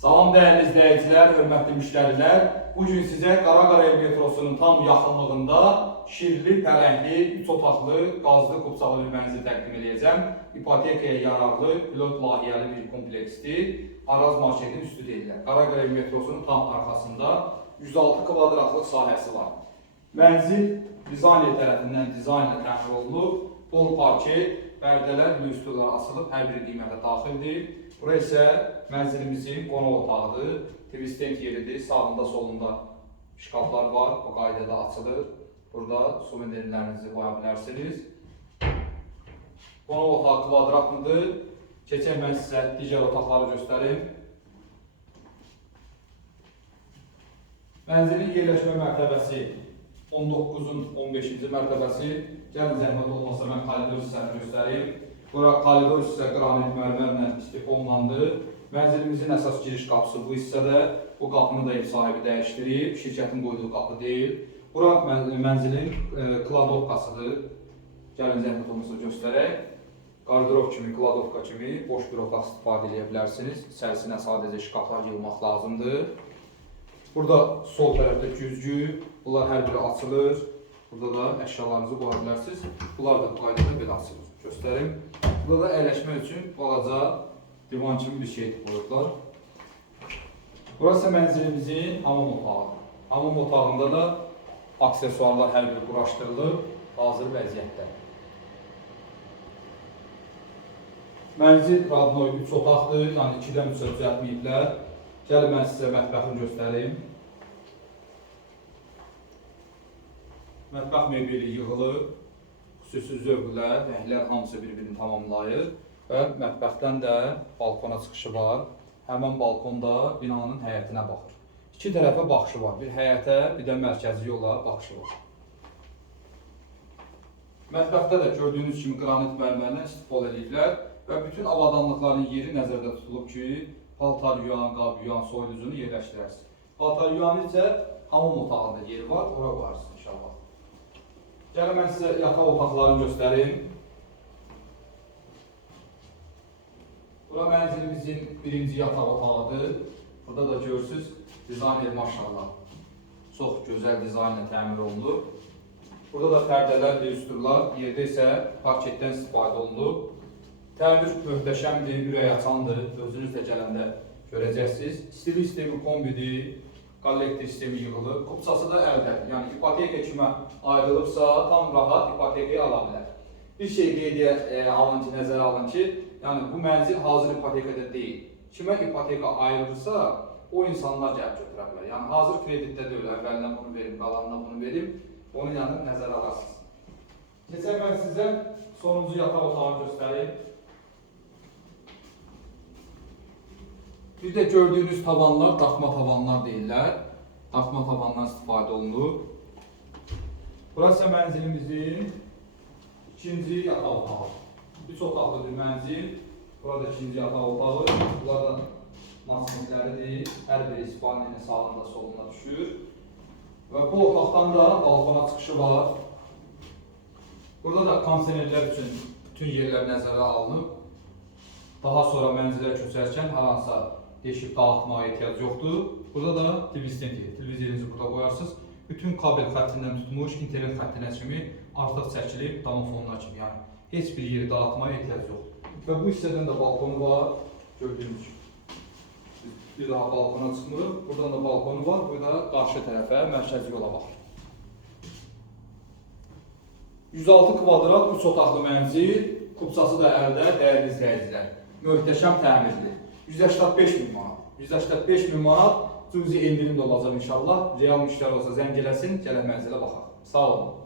Salam dəyərli izləyicilər, hörmətli müştərilər. Bu gün sizə Qaraqara metrosunun tam yaxınlığında şirli, pələngli, 3 otaqlı, qazlı, qubsalı bir mənzil təqdim edəcəm. İpotekaya yararlı, pilot layihəli bir kompleksdir. Araz marketin üstü deyirlər. Qaraqara metrosunun tam arxasında 106 kvadratlıq sahəsi var. Mənzil dizayner tərəfindən dizaynla təmin olunub. Bol parket, pərdələr, lüstrlar asılıb, hər biri qiymətə daxildir. Bura isə mənzilimizin qonaq otağıdır. TV-stent yeridir. Sağında, solunda şkaflar var. Bu qaydada açılır. Burada suvenirlərinizi qoya bilərsiniz. Qonaq otağı kvadratlıdır. Keçək mən sizə digər otaqları göstərim. Mənzilin yerləşmə mərtəbəsi 19-un 15-ci mərtəbəsi. Gəlin zəhmət olmasa mən koridor hissəsini göstəreyim. Bura koridor hissə qranit mərmərlə istifonlandı. Mənzilimizin əsas giriş qapısı bu hissədə. Bu qapını da ev sahibi dəyişdirib. Şirkətin qoyduğu qapı deyil. Bura mən- mənzilin e, kladovkasıdır. Gəlin zəhmət olmasa göstərək. Qardırob kimi, kladovka kimi boş bir otaq istifadə edə bilərsiniz. İçərisinə sadəcə şkaflar yığmaq lazımdır. Burada sol tərəfdə güzgü, bunlar hər biri açılır. Burada da əşyalarınızı qoya bilərsiniz. Bunlar da bu qaydada belə açılır. Göstərim. Burada da əyləşmək üçün balaca divan kimi bir şey qoyublar. Burası mənzilimizin hamam otağı. Hamam otağında da aksesuarlar hər biri quraşdırılıb, hazır vəziyyətdə. Mənzil Radnoy 3 otaqdır, yəni 2-dən 3-ə düzəltməyiblər. Gəlin mən sizə mətbəxini göstərim. Mətbəx mebeli yığılıb, xüsusi zövqlər, rənglər hamısı bir-birini tamamlayır və mətbəxdən də balkona çıxışı var. Həmin balkonda binanın həyətinə baxır. İki tərəfə baxışı var. Bir həyətə, bir də mərkəzi yola baxışı var. Mətbəxdə də gördüyünüz kimi qranit mərmərdən istifadə ediblər və bütün avadanlıqların yeri nəzərdə tutulub ki, paltar yuyan, qab yuyan, soyuducunu yerləşdirəsiniz. Paltar yuyanı isə hamam otağında yeri var, ora qoyarsınız inşallah. Gəlin mən sizə yataq otaqlarını göstərim. Bura mənzilimizin birinci yataq otağıdır. Burada da görürsüz, dizayner maşallah. Çox gözəl dizaynla təmir olunub. Burada da pərdələr, lüstrlar, yerdə isə parketdən istifadə olunub. Təmir möhtəşəmdir, ürək açandır. Özünüz də gələndə görəcəksiniz. İstilik sistemi kombidir, kollektor sistemi yığılıb. Kupçası da əldədir. Yəni ipoteka kimə ayrılıbsa, tam rahat ipotekayı ala bilər. Bir şey qeydiyə e, alın ki, nəzərə alın ki, yəni bu mənzil hazır ipotekada deyil. Kimə ipoteka ayrılırsa, o insanlar gəlib götürə bilər. Yəni hazır kreditdə deyil, əvvəlinə bunu verim, qalanına bunu verim. Onu yəni nəzərə alasınız. Keçək mən sizə sonuncu yataq otağını göstəreyim. Bir də gördüyünüz tavanlar daxma tavanlar deyirlər. Daxma tavandan istifadə olunur. Burası mənzilimizin ikinci yataq otağı. Üç otaqlı bir mənzil. Burada ikinci yataq otağı. Bunlar da nasibləridir. Hər biri İspaniyanın sağında solunda düşür. Və bu otaqdan da balkona çıxışı var. Burada da kondisionerlər üçün bütün yerlər nəzərə alınıb. Daha sonra mənzilə köçərkən hər hansısa deşik dağıtmağa ehtiyac yoxdur. Burada da televizyon televizorinizi burada qoyarsınız. Bütün kabel xəttindən tutmuş internet xəttinə kimi artıq çəkilib domofonlar kimi. Yəni heç bir yeri dağıtmaya ehtiyac yoxdur. Və bu hissədən də balkonu var. Gördüyünüz kimi. Bir daha balkona çıxmırıq. Buradan da balkonu var. Bu da qarşı tərəfə mərkəzi yola baxır. 106 kvadrat 3 otaqlı mənzil, kupçası da əldə, dəyərli izləyicilər. Möhtəşəm təmirli. 185 min manat. 185 min manat cüzi endirim də olacaq inşallah. Real müştəri olsa zəng eləsin, gələk mənzilə baxaq. Sağ olun.